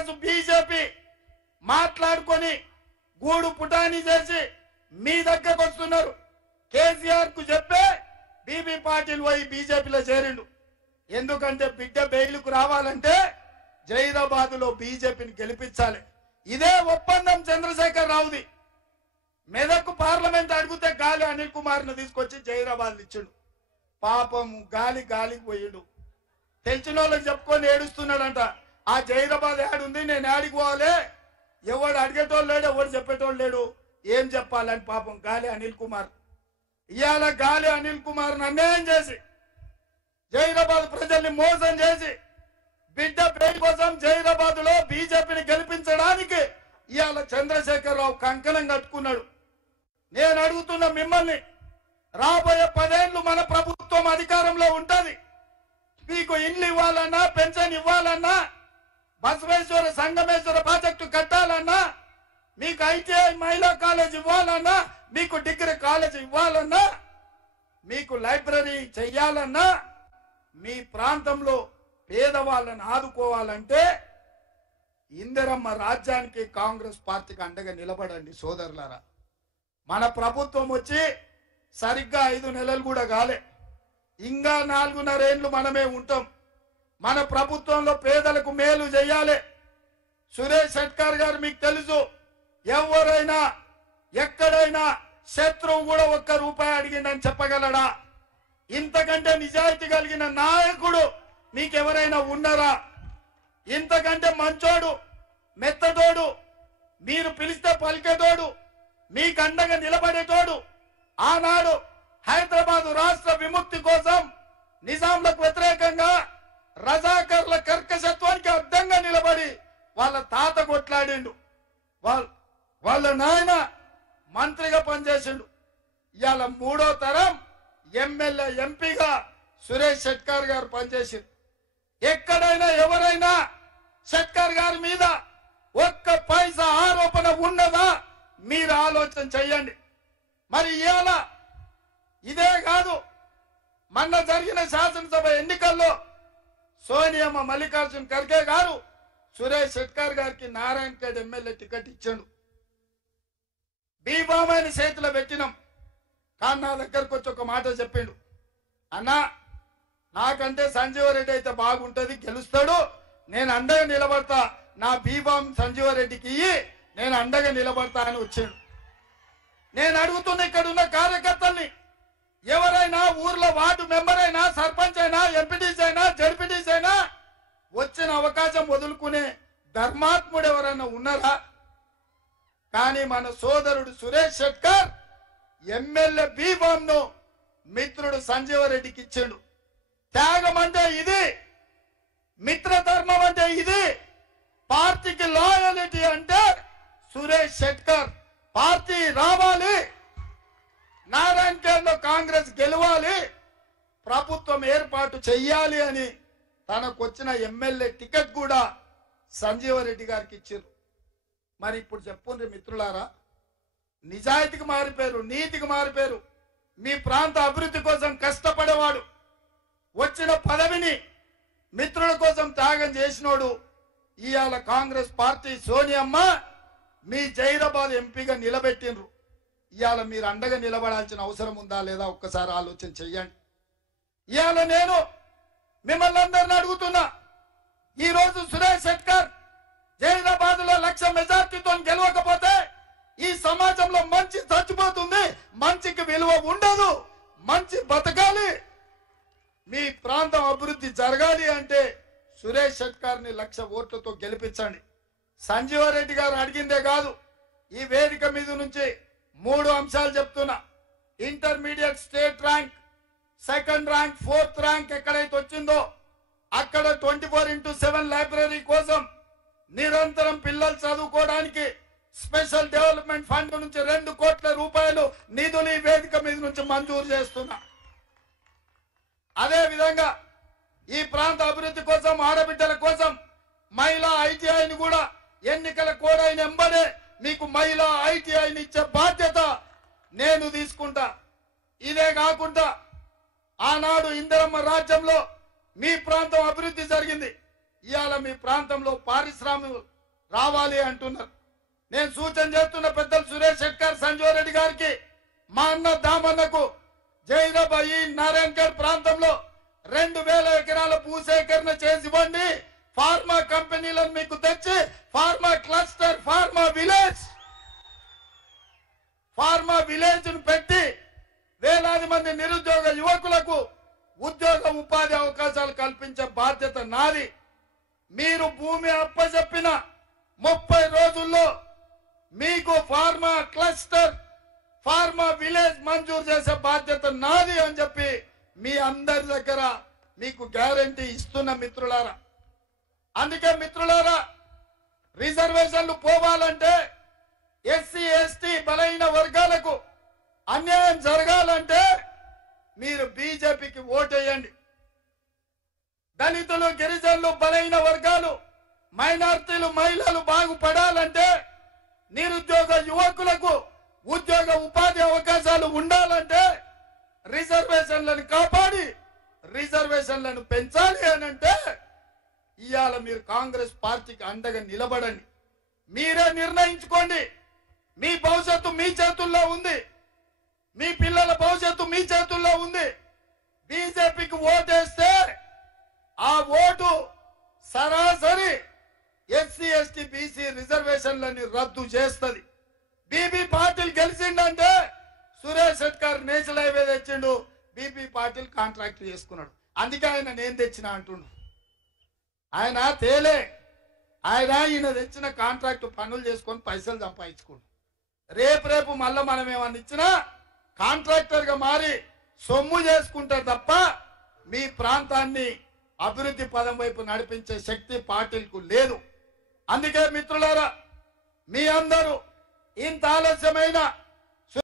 Congress BJP మాట్లాడుకొని గూడు పుటాని చేసి మీ దగ్గరకు వస్తున్నారు. కేసీఆర్ కు చెప్పే బీబీ పాటిల్ పోయి బీజేపీలో చేరిండు. ఎందుకంటే బిడ్డ బెయిలుకు రావాలంటే జైరాబాద్ లో బీజేపీని గెలిపించాలి. ఇదే ఒప్పందం చంద్రశేఖర్ రావుది. మెదక్ పార్లమెంట్ అడిగితే గాలి అనిల్ కుమార్ ను తీసుకొచ్చి జైరాబాద్ ఇచ్చిండు. పాపం గాలికి పోయిండు. తెలిసిన వాళ్ళకి చెప్పుకొని ఏడుస్తున్నాడంట. ఆ జైరాబాద్ ఏడుంది, నేను ఏడికి పోవాలి, ఎవడు అడిగేటోళ్ళు లేడు, ఎవడు చెప్పేటోళ్ళు లేడు, ఏం చెప్పాలని పాపం గాలి అనిల్ కుమార్. ఇవాళ గాలి అనిల్ కుమార్ అన్యాయం చేసి జైరాబాద్ ప్రజల్ని మోసం చేసి బిడ్డ పేరు కోసం జైరాబాద్ లో బీజేపీని గెలిపించడానికి ఇవాళ చంద్రశేఖర్ రావు కంకణం కట్టుకున్నాడు. నేను అడుగుతున్న మిమ్మల్ని, రాబోయే 10 ఏళ్లు మన ప్రభుత్వం అధికారంలో ఉంటది. మీకు ఇండ్లు ఇవ్వాలన్నా, పెన్షన్ ఇవ్వాలన్నా, బసవేశ్వర సంగమేశ్వర ప్రాజెక్టు కట్టాలన్నా, మీకు ఐటీఐ మహిళా కాలేజ్ ఇవ్వాలన్నా, మీకు డిగ్రీ కాలేజ్ ఇవ్వాలన్నా, మీకు లైబ్రరీ చెయ్యాలన్నా, మీ ప్రాంతంలో పేదవాళ్ళని ఆదుకోవాలంటే ఇందిరమ్మ రాజ్యానికి కాంగ్రెస్ పార్టీకి అండగా నిలబడండి సోదరులారా. మన ప్రభుత్వం వచ్చి సరిగ్గా 5 నెలలు కూడా కాలే, ఇంకా 4.5 ఏళ్ళు మనమే ఉంటాం. మన ప్రభుత్వంలో పేదలకు మేలు చేయాలి. సురేష్ షెట్కర్ గారు మీకు తెలుసు, ఎవరైనా ఎక్కడైనా శత్రువు కూడా 1 రూపాయి అడిగిందని చెప్పగలడా? ఇంతకంటే నిజాయితీ కలిగిన నాయకుడు మీకెవరైనా ఉన్నారా? ఇంతకంటే మంచోడు, మెత్తతోడు, మీరు పిలిస్తే పలికేటోడు, మీకు అండగా నిలబడేటోడు ఆనాడు హైదరాబాద్ రాష్ట్ర విముక్తి కోసం నిజాంలకు వ్యతిరేకంగా రజాకర్ల కర్కశత్వానికి అడ్డంగా నిలబడి వాళ్ళ తాత కొట్లాడిండు. వాళ్ళ నాయన మంత్రిగా పనిచేసిండు. ఇవాళ 3వ తరం ఎమ్మెల్యే ఎంపీగా సురేష్ షెట్కర్ గారు పనిచేసిండు. ఎక్కడైనా ఎవరైనా షెట్కర్ గారి మీద 1 పైసా ఆరోపణ ఉన్నదా? మీరు ఆలోచన చెయ్యండి. మరి ఇవాళ ఇదే కాదు, మొన్న జరిగిన శాసనసభ ఎన్నికల్లో సోనియమ్మ మల్లికార్జున్ ఖర్గే గారు సురేష్ షెట్కర్ గారికి నారాయణఖేడ్ ఎమ్మెల్యే టికెట్ ఇచ్చాడు. బీబామైన చేతిలో పెట్టినాం. కానీ నా దగ్గరకు వచ్చి ఒక మాట చెప్పిండు, అన్నా నాకంటే సంజీవరెడ్డి అయితే బాగుంటది, గెలుస్తాడు, నేను అండగా నిలబడతా, నా బీబాం సంజీవరెడ్డికి నేను అండగా నిలబడతా అని వచ్చాడు. నేను అడుగుతున్న ఇక్కడ ఉన్న కార్యకర్తల్ని, ఎవరైనా ఊర్లో వార్డు మెంబర్ అయినా, సర్పంచ్ అయినా, ఎంపీటీసీ అయినా, జడ్పీటీసీ అయినా వచ్చిన అవకాశం వదులుకునే ధర్మాత్ముడు ఎవరైనా ఉన్నారా? కానీ మన సోదరుడు సురేష్ షెట్కర్ ఎమ్మెల్యే బీబాం ను మిత్రుడు సంజీవరెడ్డికి ఇచ్చాడు. త్యాగం అంటే ఇది, మిత్రధర్మం అంటే ఇది, పార్టీకి లాయలిటీ అంటే సురేష్ షెట్కర్. పార్టీ రావాలి, నారాయణఖేడ్ లో కాంగ్రెస్ గెలవాలి, ప్రభుత్వం ఏర్పాటు చెయ్యాలి అని తనకొచ్చిన ఎమ్మెల్యే టికెట్ కూడా సంజీవరెడ్డి గారికి ఇచ్చారు. మరి ఇప్పుడు చెప్పుండ్రి మిత్రులారా, నిజాయితీకి మారిపోయారు, నీతికి మారిపోయారు. మీ ప్రాంత అభివృద్ధి కోసం కష్టపడేవాడు, వచ్చిన పదవిని మిత్రుల కోసం త్యాగం చేసినోడు ఇవాళ కాంగ్రెస్ పార్టీ సోనియమ్మ మీ జైరాబాద్ ఎంపీగా నిలబెట్టినరు. ఇవాళ మీరు అండగా నిలబడాల్సిన అవసరం ఉందా లేదా ఒక్కసారి ఆలోచన చెయ్యండి. ఇవాళ నేను మిమ్మల్ని అందరిని అడుగుతున్నా, ఈరోజు సురేష్ షెట్కర్ జైరాబాద్ లో 1,00,000 మెజార్టీతో గెలవకపోతే ఈ సమాజంలో మంచి చచ్చిపోతుంది, మంచికి విలువ ఉండదు. మంచి బతకాలి, మీ ప్రాంతం అభివృద్ధి జరగాలి అంటే సురేష్ షెట్కర్ ని 1,00,000 ఓట్లతో గెలిపించండి. సంజీవరెడ్డి గారు అడిగిందే కాదు, ఈ వేదిక మీద నుంచి 3 అంశాలు చెప్తున్నా. Intermediate state rank, 2nd rank, 4th rank ఎక్కడైతే వచ్చిందో అక్కడ 24/7 లైబ్రరీ కోసం నిరంతరం పిల్లలు చదువుకోవడానికి స్పెషల్ డెవలప్మెంట్ ఫండ్ నుంచి 2 కోట్ల రూపాయలు నిధులు ఈ వేదిక మీద నుంచి మంజూరు చేస్తున్నా. అదే విధంగా ఈ ప్రాంత అభివృద్ధి కోసం, ఆడబిడ్డల కోసం మహిళా ఐటీఐని కూడా ఎన్నికల కోడ్ అయిన ఎంబడే మీకు మహిళా ఐటీఐని ఇచ్చే బాధ్యత నేను తీసుకుంటా. ఇదే కాకుండా ఆనాడు ఇందిరమ్మ రాజ్యంలో మీ ప్రాంతం అభివృద్ధి జరిగింది. ఇవాళ మీ ప్రాంతంలో పారిశ్రామికలు రావాలి అంటున్నారు. నేను సూచన చేస్తున్న పెద్దలు సురేష్ శెట్కర్, సంజీవ్ రెడ్డి గారికి, మా అన్న దామన్నకు జైరాబాయి నారాయణగఢ్ ప్రాంతంలో 2000 ఎకరాల భూసేకరణ చేసి ఇవ్వండి. ఫార్మా కంపెనీలను మీకు తెచ్చి ఫార్మా క్లస్టర్, ఫార్మా విలేజ్ ను పెట్టి వేలాది మంది నిరుద్యోగ యువకులకు ఉద్యోగ ఉపాధి అవకాశాలు కల్పించే బాధ్యత నాది. మీరు భూమి అప్పచెప్పిన 30 రోజుల్లో మీకు ఫార్మా క్లస్టర్, ఫార్మా విలేజ్ మంజూరు చేసే బాధ్యత నాది అని చెప్పి మీ అందరి దగ్గర మీకు గ్యారంటీ ఇస్తున్న మిత్రులారా. అందుకే మిత్రులారా, రిజర్వేషన్లు పోవాలంటే, ఎస్సీ ఎస్టీ బలైన వర్గాలకు అన్యాయం జరగాలంటే మీరు బీజేపీకి ఓటేయండి. దళితులు, గిరిజనులు, బలైన వర్గాలు, మైనార్టీలు, మహిళలు బాగుపడాలంటే, నిరుద్యోగ యువకులకు ఉద్యోగ ఉపాధి అవకాశాలు ఉండాలంటే రిజర్వేషన్లను కాపాడి రిజర్వేషన్లను పెంచాలి అనంటే ఇవాళ మీరు కాంగ్రెస్ పార్టీకి అండగా నిలబడండి. మీరే నిర్ణయించుకోండి. మీ భవిష్యత్తు మీ చేతుల్లో ఉంది. మీ పిల్లల భవిష్యత్తు మీ చేతుల్లో ఉంది. బీజేపీకి ఓటేస్తే ఆ ఓటు సరాసరి ఎస్సీ ఎస్టీ బీసీ రిజర్వేషన్లని రద్దు చేస్తుంది. బీబీ పాటిల్ గెలిచిండంటే సురేష్ శెట్కర్ నేషనల్ హైవే తెచ్చిండు, బీబీ పాటిల్ కాంట్రాక్ట్ చేసుకున్నాడు. అందుకే ఆయన నేను తెచ్చిన అంటుండు. ఆయన తేలే, ఈయన తెచ్చిన కాంట్రాక్ట్ పనులు చేసుకొని పైసలు సంపాదించుకోండు. రేపు మళ్ళా మనం ఏమన్నా ఇచ్చినా కాంట్రాక్టర్ గా మారి సొమ్ము చేసుకుంటారు తప్ప మీ ప్రాంతాన్ని అభివృద్ధి పదం వైపు నడిపించే శక్తి పార్టీలకు లేదు. అందుకే మిత్రులారా, మీ అందరూ ఇంత ఆలస్యమైన